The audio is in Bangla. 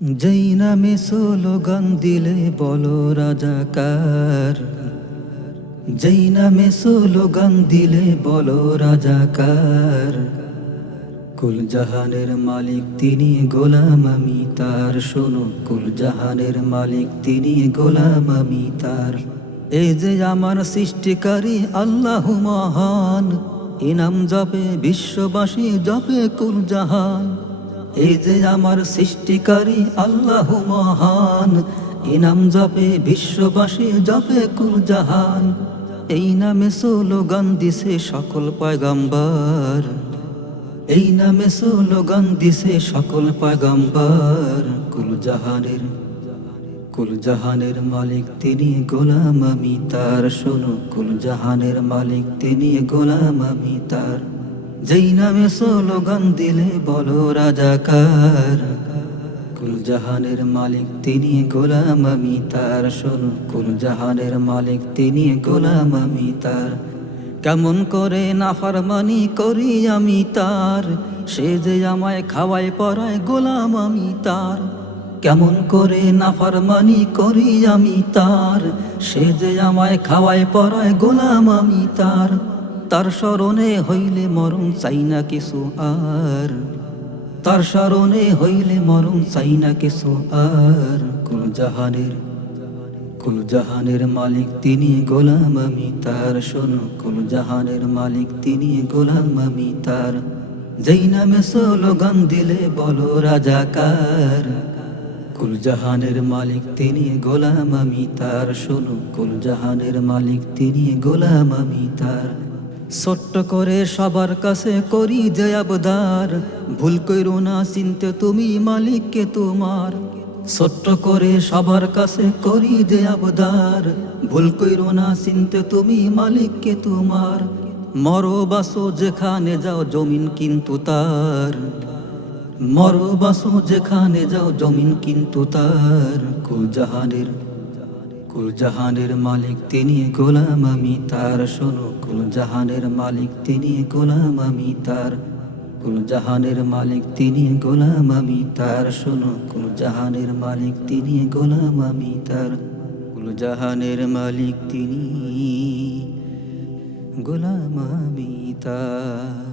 যেই নামে স্লোগান দিলে বলো রাজাকার, যেই নামে স্লোগান দিলে বলো রাজাকার। কুল জাহানের মালিক তিনি, গোলাম আমি তার। শোনো, কুল জাহানের মালিক তিনি, গোলাম আমি তার। এই যে আমার সৃষ্টিকারী আল্লাহ মহান, ইনাম জপে বিশ্ববাসী, জপে কুল জাহান। এই যে আমার সৃষ্টিকারী আল্লাহ মহান, ইনাম জপে বিশ্ববাসী, জপে কুল জাহান। এই নামে স্লোগান দিছে সকল পয়গম্বর, এই নামে স্লোগান দিছে সকল পয়গম্বর। কুল জাহানের মালিক তিনি, গোলাম আমি তার। শোনো, কুল জাহানের মালিক তিনি, গোলাম আমি তার। যেই নামে স্লোগান দিলে বলো রাজাকার। কুল জাহানের মালিক তিনি, গোলাম আমি তার। শোনো, কুল জাহানের মালিক তিনি, গোলাম আমি তার। কেমন করে নাফরমানি করি আমি তার, সে যে আমায় খাওয়ায় পরায়, গোলাম আমি তার। কেমন করে নাফরমানি করি আমি তার, সে যে আমায় খাওয়ায় পরায়, গোলাম আমি তার। তার স্মরণে হইলে মরণ চাই না কিছু আর, তার স্মরণে হইলে মরণ চাই না কিছু আর। কুল জাহানের মালিক তিনি, গোলাম আমি তার। শোনো, কুল জাহানের মালিক তিনি, গোলাম আমি তার। যেই নামে স্লোগান দিলে বলো রাজাকার। কুল জাহানের মালিক তিনি, গোলাম আমি তার। শোনো, কুল জাহানের মালিক তিনি, গোলাম আমি তার। ছোট্ট করে সবার কাছে করি যে আবদার, ভুল কইরো না চিনতে তুমি মালিককে তোমার। ছোট্ট করে সবার কাছে করি যে আবদার, ভুল কইরো না চিনতে তুমি মালিককে তোমার। মরো বাসো যেখানে যাও জমিন কিন্তু তার, মরো বাসো যেখানে যাও জমিন কিন্তু তার। কুল জাহানের মালিক তিনি, গোলাম আমি তার। শোনো, কুল জাহানের মালিক তিনি, গোলাম আমি তার। কুল জাহানের মালিক তিনি, গোলাম আমি তার। শোনো, কুল জাহানের মালিক তিনি, গোলাম আমি তার। কুল জাহানের মালিক তিনি, গোলাম আমি তার।